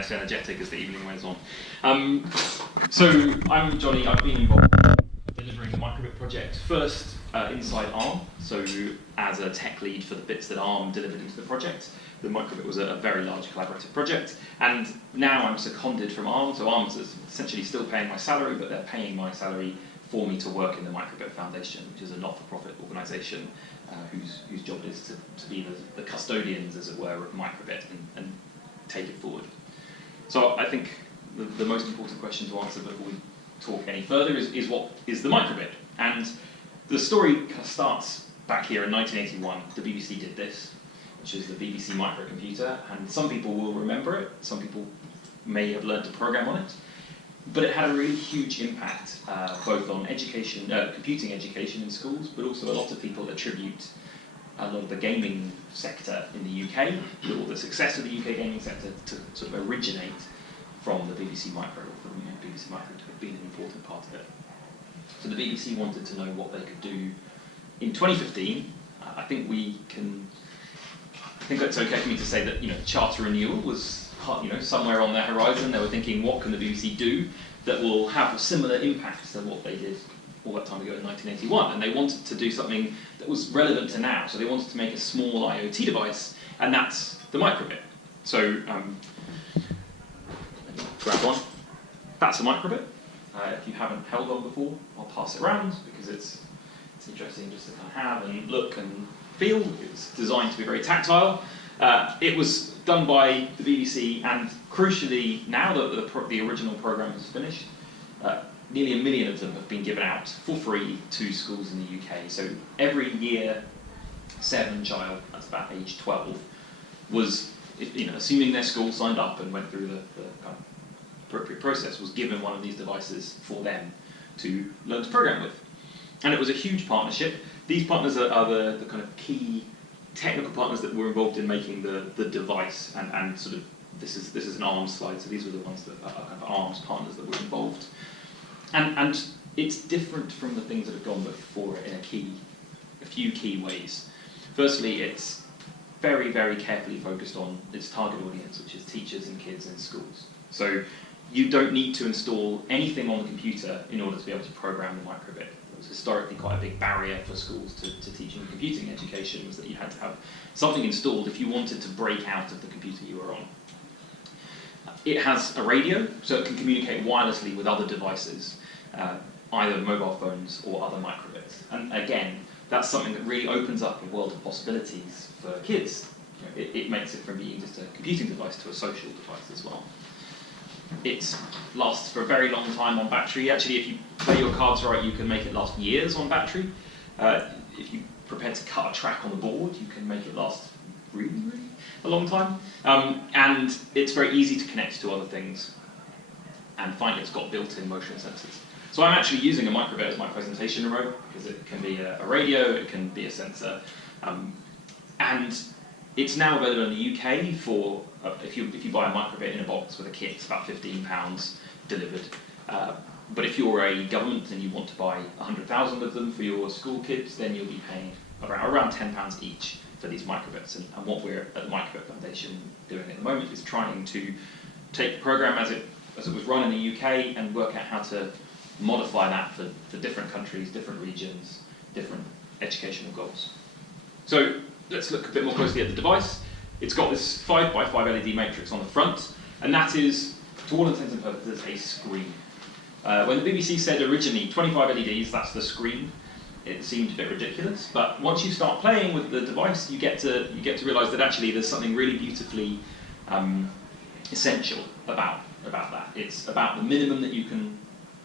As energetic as the evening wears on. So I'm Johnny. I've been involved in delivering the microbit project first inside ARM, so as a tech lead for the bits that ARM delivered into the project. The microbit was a very large collaborative project, and now I'm seconded from ARM, so ARM's essentially still paying my salary, but they're paying my salary for me to work in the Microbit Foundation, which is a not-for-profit organisation whose job it is to be the custodians, as it were, of microbit and take it forward. So I think the most important question to answer before we talk any further is what is the microbit? And the story kind of starts back here in 1981. The BBC did this, which is the BBC microcomputer, and some people will remember it, some people may have learned to program on it, but it had a really huge impact both on education, computing education in schools, but also a lot of people attribute a lot of the gaming sector in the UK, or the success of the UK gaming sector, to sort of originate from the BBC Micro, or from BBC Micro to have been an important part of it. So the BBC wanted to know what they could do in 2015. I think it's okay for me to say that charter renewal was somewhere on their horizon. They were thinking, what can the BBC do that will have a similar impact to what they did all that time ago in 1981, and they wanted to do something that was relevant to now. So they wanted to make a small IoT device, and that's the microbit. So let me grab one. That's a microbit. If you haven't held one before, I'll pass it around because it's interesting just to kind of have and look and feel. It's designed to be very tactile. It was done by the BBC, and crucially, now that the original program has finished, nearly 1 million of them have been given out for free to schools in the UK. So every year 7 child, that's about age 12, was, assuming their school signed up and went through the kind of appropriate process, was given one of these devices for them to learn to program with. And it was a huge partnership. These partners are the kind of key technical partners that were involved in making the device, and sort of this is an ARMS slide, so these were the ones that are kind of ARMS partners that were involved. And it's different from the things that have gone before it in a few key ways. Firstly, it's very, very carefully focused on its target audience, which is teachers and kids in schools. So you don't need to install anything on the computer in order to be able to program the microbit. It was historically quite a big barrier for schools to teaching computing education, was that you had to have something installed if you wanted to break out of the computer you were on. It has a radio, so it can communicate wirelessly with other devices, either mobile phones or other microbits. And again, that's something that really opens up a world of possibilities for kids. It makes it from being just a computing device to a social device as well. It lasts for a very long time on battery. Actually, if you play your cards right, you can make it last years on battery. If you're prepared to cut a track on the board, you can make it last really, really a long time. And it's very easy to connect to other things. And finally, it's got built-in motion sensors. So I'm actually using a microbit as my presentation remote, because it can be a radio, it can be a sensor. And it's now available in the UK for, if you buy a microbit in a box with a kit, it's about £15 delivered. But if you're a government and you want to buy 100,000 of them for your school kids, then you'll be paying around £10 each for these microbits. And what we're at the Microbit Foundation doing at the moment is trying to take the program as it was run in the UK and work out how to modify that for different countries, different regions, different educational goals. So let's look a bit more closely at the device. It's got this 5x5 LED matrix on the front, and that is, to all intents and purposes, a screen. When the BBC said originally 25 LEDs, that's the screen, it seemed a bit ridiculous, but once you start playing with the device, you get to realise that actually there's something really beautifully essential about that. It's about the minimum that you can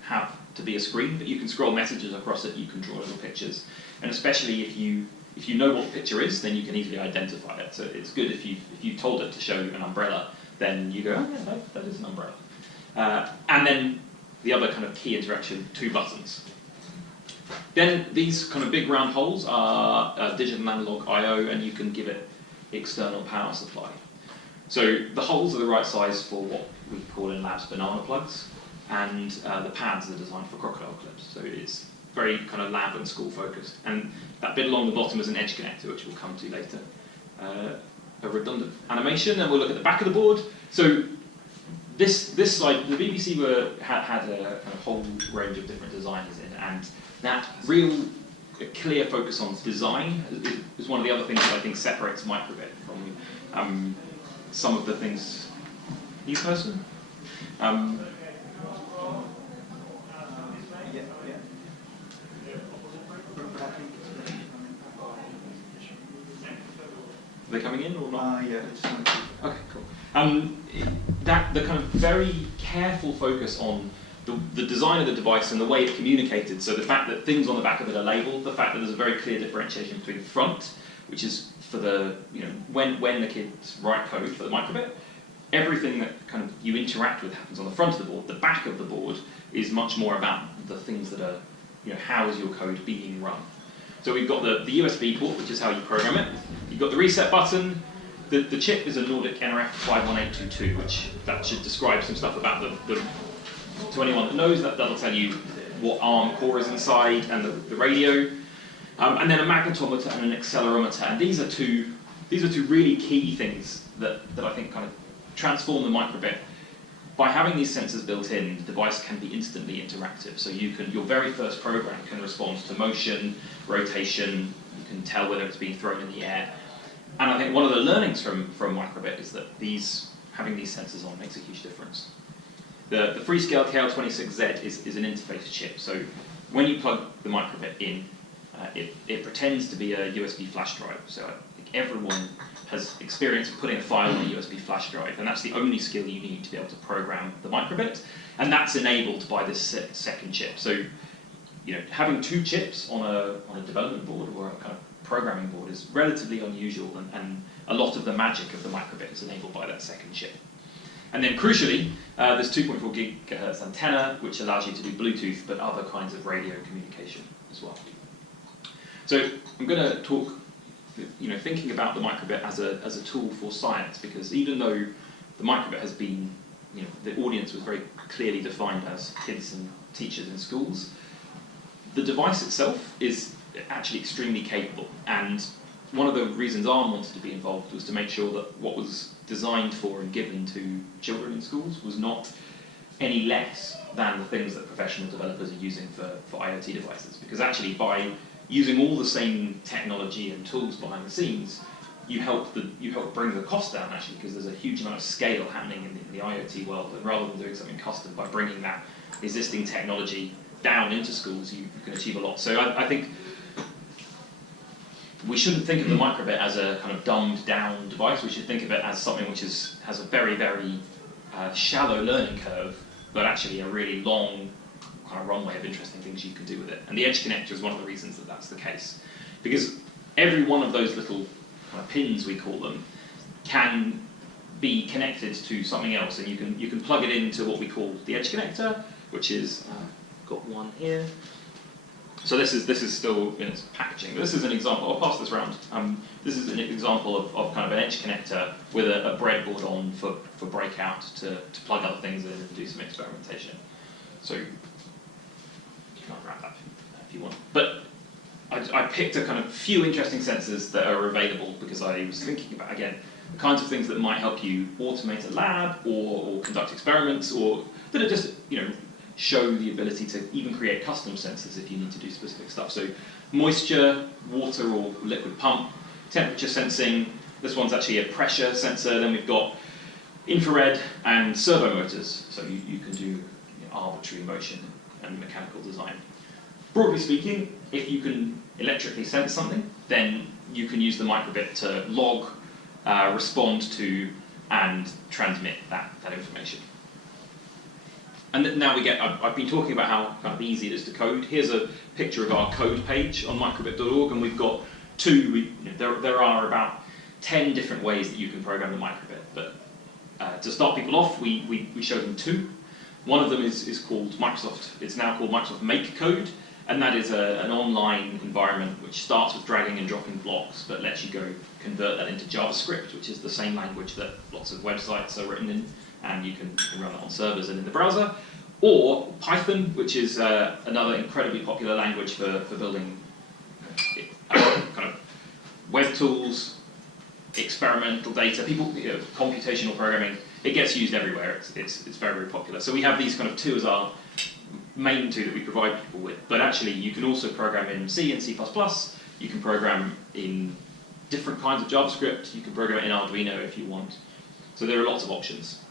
have to be a screen, but you can scroll messages across it, you can draw little pictures, and especially if you know what the picture is, then you can easily identify it. So it's good if you told it to show an umbrella, then you go, oh yeah, that is an umbrella. And then the other kind of key interaction, 2 buttons. Then these kind of big round holes are digital and analog I/O, and you can give it external power supply. So the holes are the right size for what we call in labs banana plugs, and the pads are designed for crocodile clips. So it's very kind of lab and school focused. And that bit along the bottom is an edge connector, which we'll come to later. A redundant animation, and we'll look at the back of the board. So this slide, the BBC had a kind of whole range of different designers in, and that real clear focus on design is one of the other things that I think separates microbit from some of the things. New person? Yeah. Are they coming in or not? Yeah, they just want to. Okay, cool. That the kind of very careful focus on the design of the device and the way it communicated. So the fact that things on the back of it are labelled, the fact that there's a very clear differentiation between the front, which is for the when the kids write code for the microbit, everything that kind of you interact with happens on the front of the board. The back of the board is much more about the things that are how is your code being run. So we've got the USB port, which is how you program it. You've got the reset button. The chip is a Nordic NRF 51822, which that should describe some stuff about to anyone that knows, that'll tell you what ARM core is inside and the radio. And then a magnetometer and an accelerometer. And these are two really key things that I think kind of transform the microbit. By having these sensors built in, the device can be instantly interactive. So your very first program can respond to motion, rotation. You can tell whether it's being thrown in the air. And I think one of the learnings from microbit is that having these sensors on makes a huge difference. The Freescale KL26Z is an interface chip. So when you plug the microbit in, it pretends to be a USB flash drive. So I think everyone has experience of putting a file on a USB flash drive, and that's the only skill you need to be able to program the microbit, and that's enabled by this second chip. So, having two chips on a development board or a kind of programming board is relatively unusual, and a lot of the magic of the microbit is enabled by that second chip. And then crucially, there's 2.4 gigahertz antenna, which allows you to do Bluetooth, but other kinds of radio communication as well. So I'm going to talk, thinking about the microbit as a tool for science, because even though the microbit has been, the audience was very clearly defined as kids and teachers in schools, the device itself is actually extremely capable. And one of the reasons ARM wanted to be involved was to make sure that what was designed for and given to children in schools was not any less than the things that professional developers are using for IoT devices. Because actually, by using all the same technology and tools behind the scenes, you help bring the cost down, actually, because there's a huge amount of scale happening in the IoT world. And rather than doing something custom, by bringing that existing technology down into schools, you can achieve a lot. So I think we shouldn't think of the microbit as a kind of dumbed down device. We should think of it as something which has a very, very shallow learning curve, but actually a really long kind of runway of interesting things you can do with it. And the edge connector is one of the reasons that that's the case. Because every one of those little kind of pins, we call them, can be connected to something else, and you can plug it into what we call the edge connector, which is got one here. So this is still in its packaging. This is an example. I'll pass this around. This is an example of kind of an edge connector with a breadboard on for breakout to plug other things in and do some experimentation. So you can unwrap that if you want. But I picked a kind of few interesting sensors that are available because I was thinking about, again, the kinds of things that might help you automate a lab or conduct experiments, or that are just, show the ability to even create custom sensors if you need to do specific stuff. So moisture, water or liquid pump, temperature sensing. This one's actually a pressure sensor. Then we've got infrared and servo motors. So you can do arbitrary motion and mechanical design. Broadly speaking, if you can electrically sense something, then you can use the microbit to log, respond to, and transmit that information. And now I've been talking about how kind of easy it is to code. Here's a picture of our code page on microbit.org, and we've got there are about 10 different ways that you can program the microbit. But to start people off, we show them two. One of them is called it's now called Microsoft Make Code, and that is an online environment which starts with dragging and dropping blocks, but lets you go convert that into JavaScript, which is the same language that lots of websites are written in, and you can run it on servers and in the browser. Or Python, which is another incredibly popular language for building kind of web tools, experimental data, computational programming. it gets used everywhere. It's very, very popular. So we have these kind of two as our main two that we provide people with. But actually, you can also program in C and C++. You can program in different kinds of JavaScript. You can program it in Arduino if you want. So there are lots of options.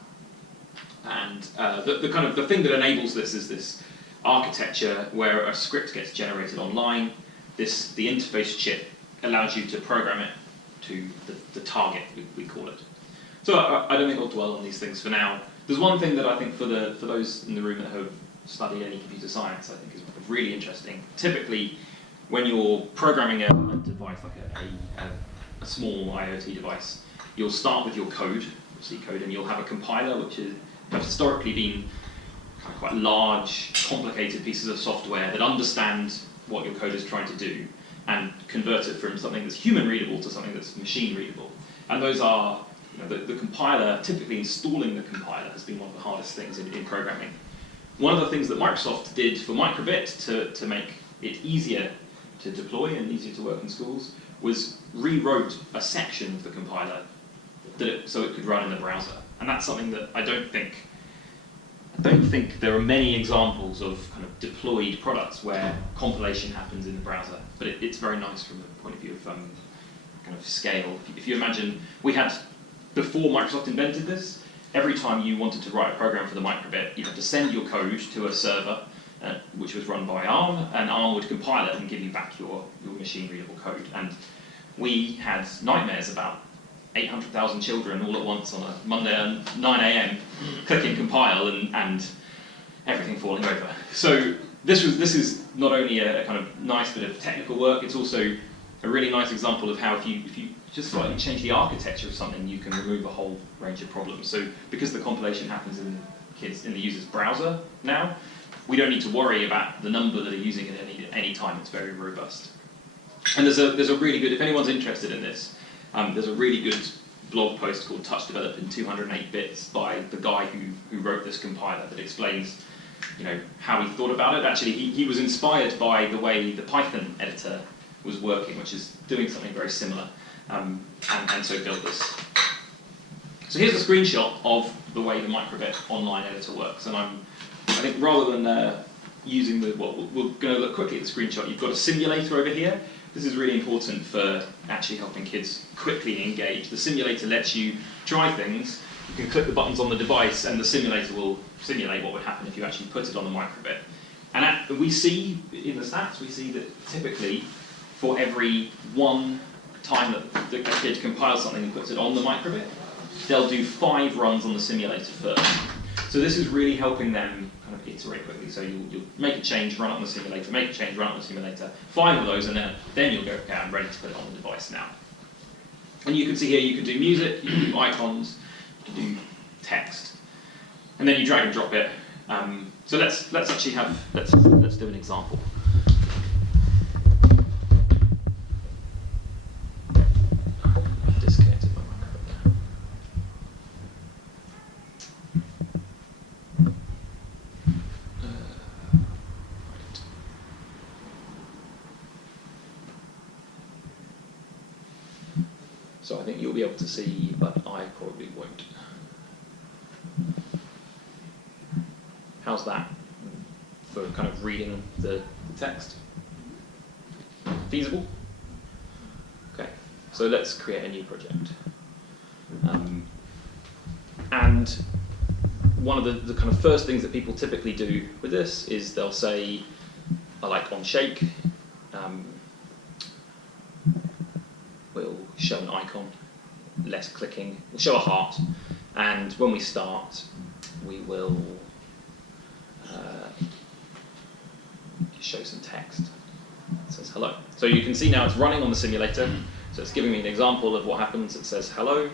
And the thing that enables this is this architecture where a script gets generated online. The interface chip allows you to program it to the target, we call it. So I don't think I'll dwell on these things for now. There's one thing that I think for those in the room that have studied any computer science, I think is really interesting. Typically, when you're programming a device like a small IoT device, you'll start with your code, C code, and you'll have a compiler, which have historically been kind of quite large, complicated pieces of software that understand what your code is trying to do and convert it from something that's human readable to something that's machine readable. And those are, the compiler, typically installing the compiler has been one of the hardest things in programming. One of the things that Microsoft did for microbit to make it easier to deploy and easier to work in schools was rewrote a section of the compiler so it could run in the browser. And that's something that I don't think there are many examples of kind of deployed products where compilation happens in the browser. But it's very nice from the point of view of kind of scale. If you imagine, we had, before Microsoft invented this, every time you wanted to write a program for the microbit, you had to send your code to a server, which was run by ARM, and ARM would compile it and give you back your machine-readable code. And we had nightmares about 800,000 children all at once on a Monday at 9 a.m. clicking compile and everything falling over. So this is not only a kind of nice bit of technical work, it's also a really nice example of how if you just slightly change the architecture of something, you can remove a whole range of problems. So because the compilation happens in the user's browser now, we don't need to worry about the number that are using it at any time. It's very robust. And there's a really good, if anyone's interested in this, there's a really good blog post called Touch Developed in 208 Bits by the guy who wrote this compiler that explains how he thought about it. Actually, he was inspired by the way the Python editor was working, which is doing something very similar, and so built this. So here's a screenshot of the way the microbit online editor works, and I think rather than using we're going to look quickly at the screenshot. You've got a simulator over here. This is really important for actually helping kids quickly engage. The simulator lets you try things. You can click the buttons on the device, and the simulator will simulate what would happen if you actually put it on the microbit. And we see in the stats, we see that typically for every one time that the kid compiles something and puts it on the microbit, they'll do 5 runs on the simulator first. So this is really helping them kind of iterate quickly. So you'll make a change, run it on the simulator, make a change, run it on the simulator, 5 of those, and then you'll go, okay, I'm ready to put it on the device now. And you can see here you can do music, you can do icons, you can do text, and then you drag and drop it. So let's actually let's do an example. Disconnected my microphone there. Right. So I think you'll be able to see, but I probably won't. How's that for kind of reading the text? Feasible? Okay, so let's create a new project. And one of the kind of first things that people typically do with this is they'll say, I like on shake. We'll show an icon, less clicking. We'll show a heart. And when we start, we will show some text. It says hello. So you can see now it's running on the simulator. So it's giving me an example of what happens. It says hello.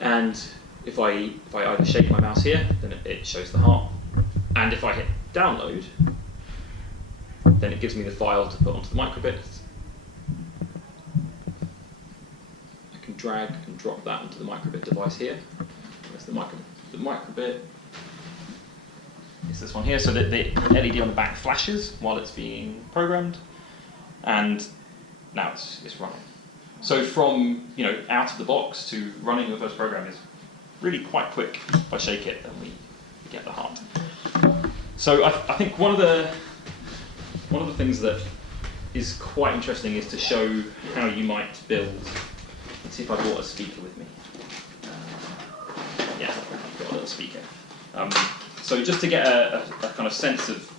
And if I either shake my mouse here, then it shows the heart. And if I hit download, then it gives me the file to put onto the microbit. I can drag and drop that onto the microbit device here. There's the microbit. It's this one here, so that the LED on the back flashes while it's being programmed, and now it's running. So from out of the box to running your first program is really quite quick. If I shake it, then we get the heart. So I think one of the things that is quite interesting is to show how you might build. Let's see if I brought a speaker with me. Yeah, I've got a little speaker. So just to get a kind of sense of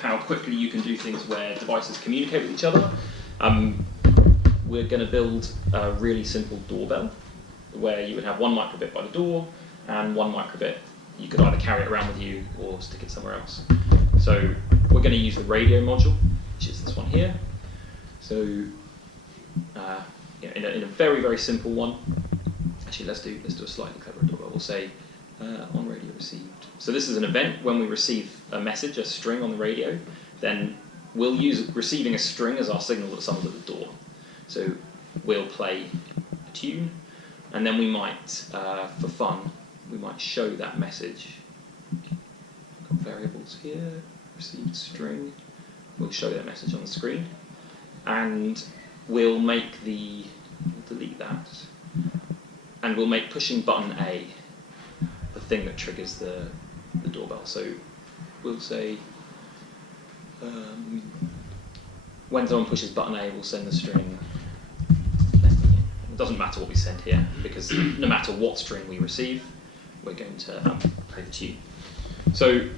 how quickly you can do things where devices communicate with each other, we're going to build a really simple doorbell where you would have one microbit by the door and one microbit. You could either carry it around with you or stick it somewhere else. So we're going to use the radio module, which is this one here. So in a very, very simple one, actually let's do a slightly cleverer doorbell. We'll say on radio received. So this is an event when we receive a message, a string on the radio, then we'll use receiving a string as our signal that someone's at the door. So we'll play a tune, and then we might, for fun, we might show that message. Got variables here, received string. We'll show that message on the screen, and we'll delete that, and we'll make pushing button A the thing that triggers the doorbell. So we'll say, when someone pushes button A, we'll send the string. It doesn't matter what we send here, because no matter what string we receive, we're going to play the tune. So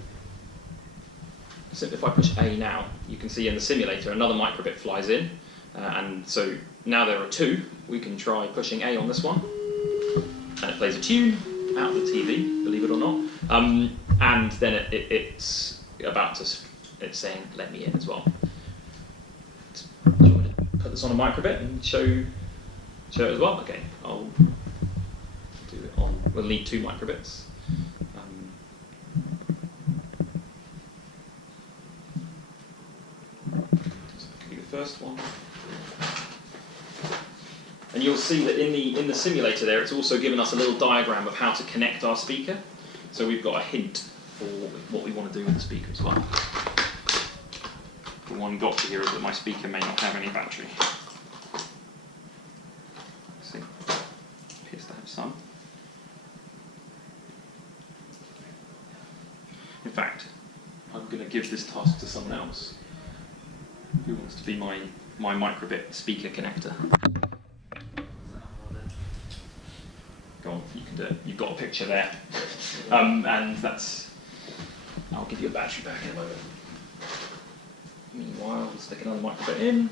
if I push A now, you can see in the simulator another microbit flies in, and so now there are two. We can try pushing A on this one, and it plays a tune out of the TV, believe it or not, and then it's saying let me in as well. Do you want me to put this on a microbit and show it as well? Okay, I'll do it on. We'll need 2 microbits. So that could be the first one. And you'll see that in the simulator there, it's also given us a little diagram of how to connect our speaker. So we've got a hint for what we want to do with the speaker as well. The one gotcha here is that my speaker may not have any battery. Let's see, appears to have some. In fact, I'm going to give this task to someone else who wants to be my microbit speaker connector. Go on, you can do it. You've got a picture there. And that's, I'll give you a battery back in a moment. Meanwhile, we'll stick another microbit in.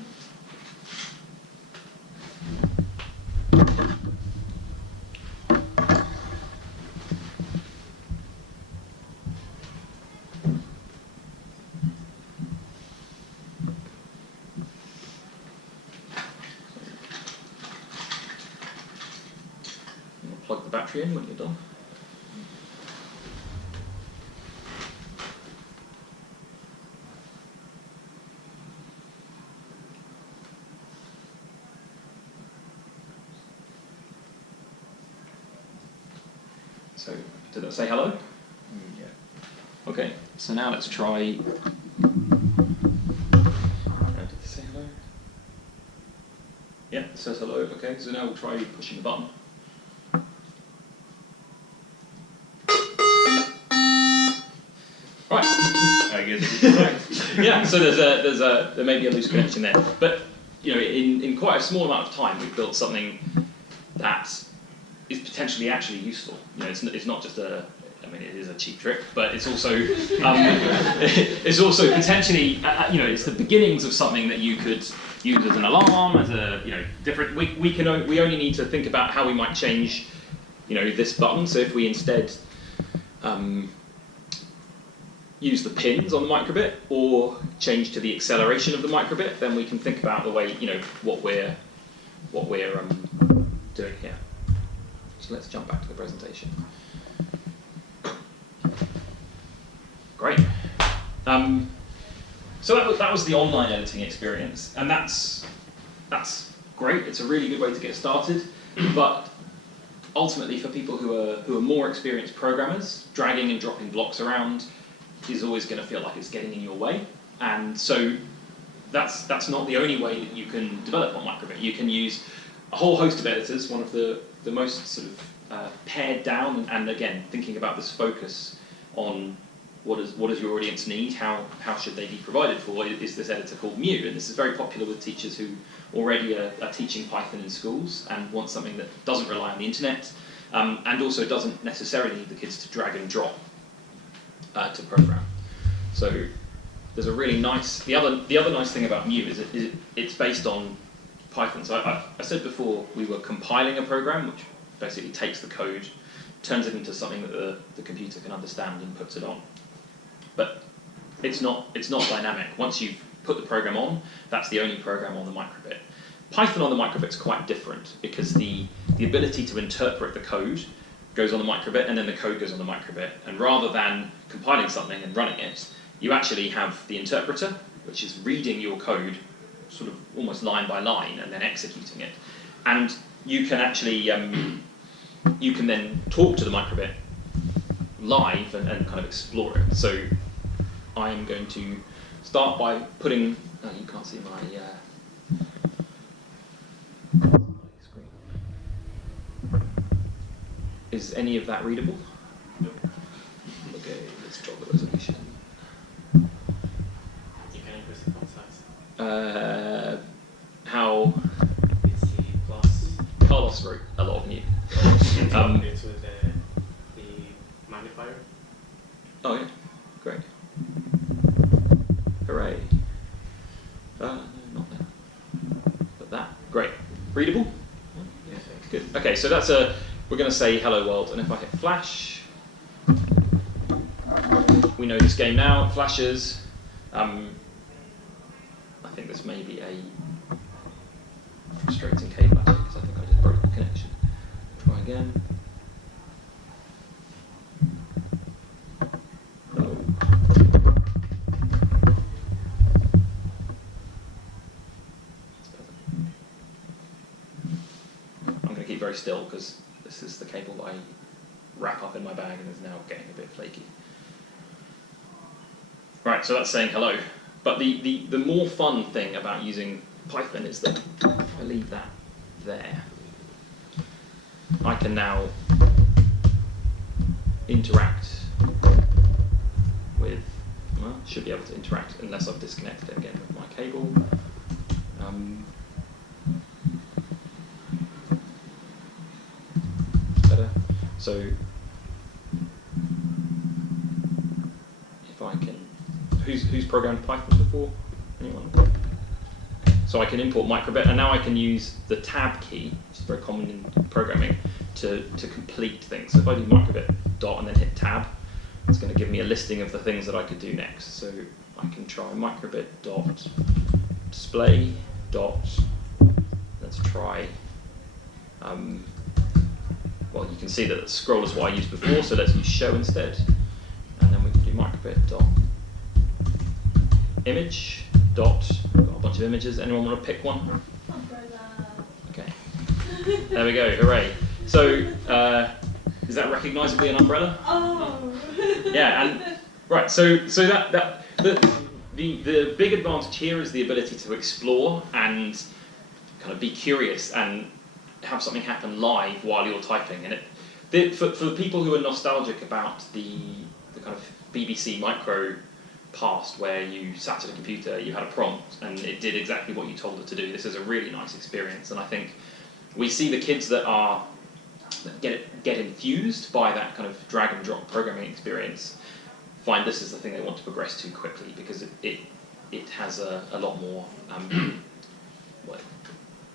Plug the battery in when you're done. So, did that say hello? Yeah. Okay, so now let's try. Did it say hello? Yeah, it says hello. Okay, so now we'll try pushing the button. Right. Very good. Yeah. So there may be a loose connection there, but in quite a small amount of time, we've built something that is potentially actually useful. It's not just a. I mean, it is a cheap trick, but it's also it's also potentially it's the beginnings of something that you could use as an alarm, as a different. We only need to think about how we might change this button. So if we instead use the pins on the microbit or change to the acceleration of the microbit, then we can think about the way what we're doing here. So let's jump back to the presentation. Great. So that was the online editing experience, and that's great. It's a really good way to get started, but ultimately for people who are more experienced programmers, dragging and dropping blocks around is always going to feel like it's getting in your way, and so that's not the only way that you can develop on microbit. You can use a whole host of editors. One of the most sort of pared down, and again, thinking about this focus on what does your audience need, how should they be provided for, is this editor called Mu. And this is very popular with teachers who already are teaching Python in schools and want something that doesn't rely on the internet, and also doesn't necessarily need the kids to drag and drop to program. So there's a really nice, the other nice thing about Mu is it's based on Python. So I said before we were compiling a program which basically takes the code, turns it into something that the computer can understand and puts it on. But it's not dynamic. Once you've put the program on, that's the only program on the microbit. Python on the microbit is quite different because the ability to interpret the code goes on the microbit and then the code goes on the microbit. And rather than compiling something and running it, you actually have the interpreter, which is reading your code sort of almost line by line and then executing it. And you can actually, you can then talk to the microbit live and kind of explore it. So I'm going to start by putting, oh, you can't see my screen. Is any of that readable? No. Okay, let's drop the resolution. You can increase the font size. How? It's the plus. Carlos wrote a lot of Mu. It's with the magnifier. Oh yeah, great. Hooray. No, not that. But that. Great. Readable? Yes. Good. Okay, so that's we're going to say hello world, and if I hit flash, we know this game now, it flashes. I think this may be a frustrating cable actually, because I think I just broke the connection. Try again. No. I'm going to keep very still because this is the cable that I wrap up in my bag and is now getting a bit flaky. Right, so that's saying hello. But the more fun thing about using Python is that if I leave that there, I can now interact with, well, should be able to interact unless I've disconnected it again with my cable. Better. So if I can, who's programmed Python before? Anyone? So I can import microbit, and now I can use the tab key, which is very common in programming, to complete things. So if I do microbit dot and then hit tab, it's going to give me a listing of the things that I could do next. So I can try microbit dot display dot, let's try, well, you can see that the scroll is what I used before, so let's use show instead. And then we can do microbit dot image dot, I've got a bunch of images. Anyone want to pick one? Umbrella. Okay. There we go, hooray. So, is that recognisably an umbrella? Oh! Yeah, and right, so that the big advantage here is the ability to explore and kind of be curious and have something happen live while you're typing. And for people who are nostalgic about the kind of BBC Micro past, where you sat at a computer, you had a prompt, and it did exactly what you told it to do, this is a really nice experience. And I think we see the kids that get infused by that kind of drag and drop programming experience find this is the thing they want to progress to quickly, because it has a lot more, well,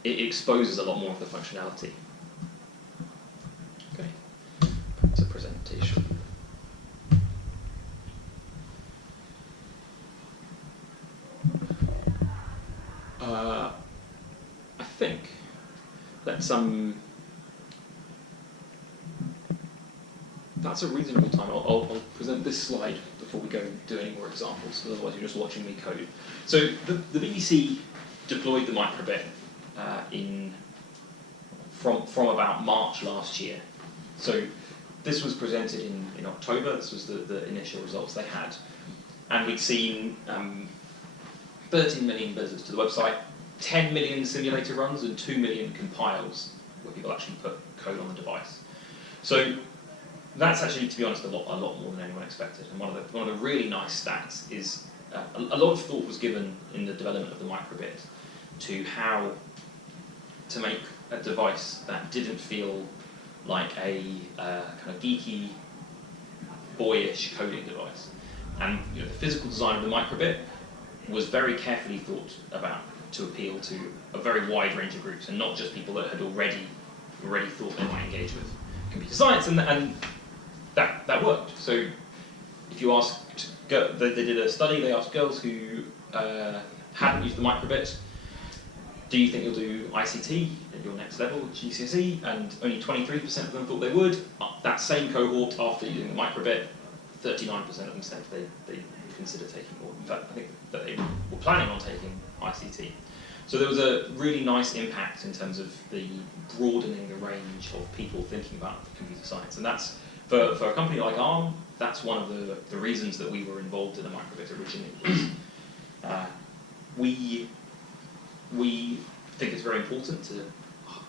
it exposes a lot more of the functionality. Okay, back to presentation. I think let's that's a reasonable time. I'll present this slide before we go and do any more examples, because otherwise you're just watching me code. So the BBC deployed the microbit from about March last year. So this was presented in October. This was the initial results they had, and we'd seen 13 million visitors to the website, 10 million simulator runs, and 2 million compiles where people actually put code on the device. So that's actually, to be honest, a lot more than anyone expected. And one of the really nice stats is a lot of thought was given in the development of the microbit to how to make a device that didn't feel like a kind of geeky, boyish coding device. And the physical design of the microbit was very carefully thought about to appeal to a very wide range of groups, and not just people that had already thought they might engage with computer science, and that worked. So if you asked, they did a study, they asked girls who hadn't used the microbit, do you think you'll do ICT at your next level, GCSE? And only 23% of them thought they would. That same cohort, after using the microbit, 39% of them said they would consider taking, or in fact, I think that they were planning on taking ICT. So there was a really nice impact in terms of the broadening the range of people thinking about computer science. And that's, for a company like ARM, that's one of the reasons that we were involved in the microbit originally. We think it's very important to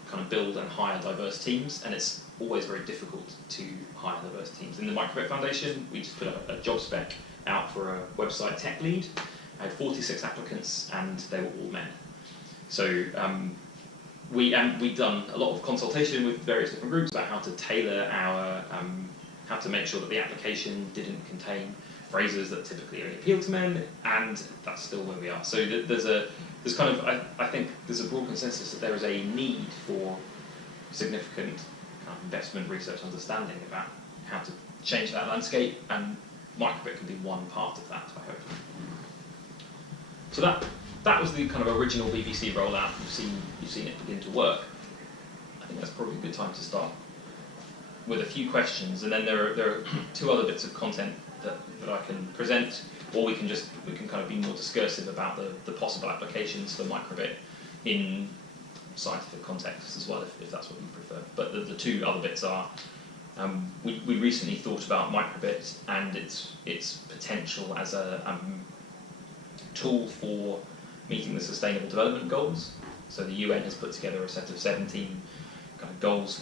kind of build and hire diverse teams, and it's always very difficult to hire diverse teams. In the Microbit Foundation, we just put a job spec out for a website tech lead. I had 46 applicants, and they were all men. So we'd done a lot of consultation with various different groups about how to tailor our, how to make sure that the application didn't contain phrases that typically only appeal to men, and that's still where we are. So there's kind of, I think there's a broad consensus that there is a need for significant kind of investment, research, understanding about how to change that landscape, and microbit can be one part of that, I hope. So that was the kind of original BBC rollout. You've seen it begin to work. I think that's probably a good time to start with a few questions, and then there are two other bits of content that I can present, or we can kind of be more discursive about the possible applications for microbit in scientific contexts as well, if that's what you prefer. But the two other bits are, we recently thought about microbit and its potential as a tool for meeting the Sustainable Development Goals. So the UN has put together a set of 17 kind of goals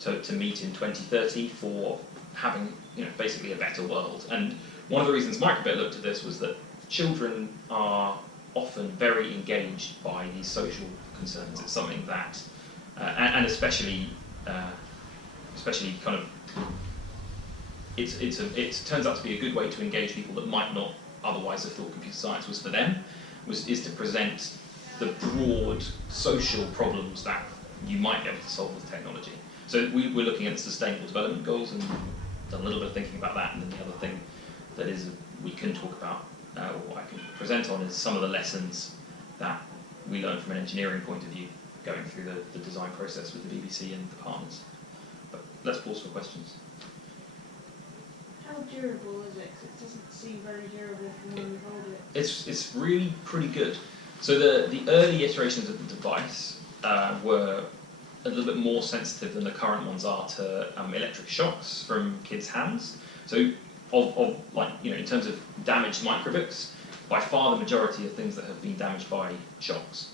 to meet in 2030 for having basically a better world. And one of the reasons microbit looked at this was that children are often very engaged by these social concerns. It's something that, and especially kind of, it turns out to be a good way to engage people that might not otherwise have thought computer science was for them, is to present the broad social problems that you might be able to solve with technology. So we're looking at the Sustainable Development Goals and done a little bit of thinking about that, and then the other thing that is we can talk about, or I can present on, is some of the lessons that we learned from an engineering point of view, going through the design process with the BBC and the partners. But let's pause for questions. How durable is it? 'Cause it doesn't seem very durable from when you hold it. It's really pretty good. So the early iterations of the device were a little bit more sensitive than the current ones are to electric shocks from kids' hands. So in terms of damaged microbits, by far the majority are things that have been damaged by shocks.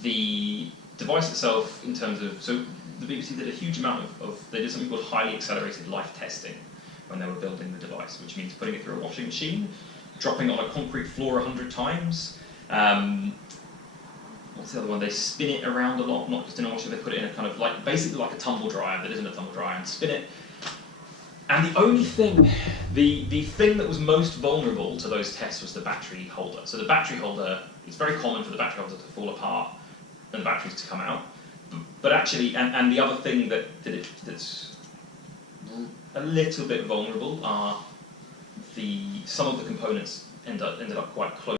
The device itself, in terms of, so the BBC did a huge amount they did something called highly accelerated life testing when they were building the device, which means putting it through a washing machine, dropping it on a concrete floor 100 times. What's the other one? They spin it around a lot, not just in a washer, they put it in a kind of basically like a tumble dryer that isn't a tumble dryer, and spin it. And the only thing, the thing that was most vulnerable to those tests was the battery holder. So the battery holder, it's very common for the battery holder to fall apart and the batteries to come out. But actually, and the other thing that's a little bit vulnerable are some of the components ended up quite close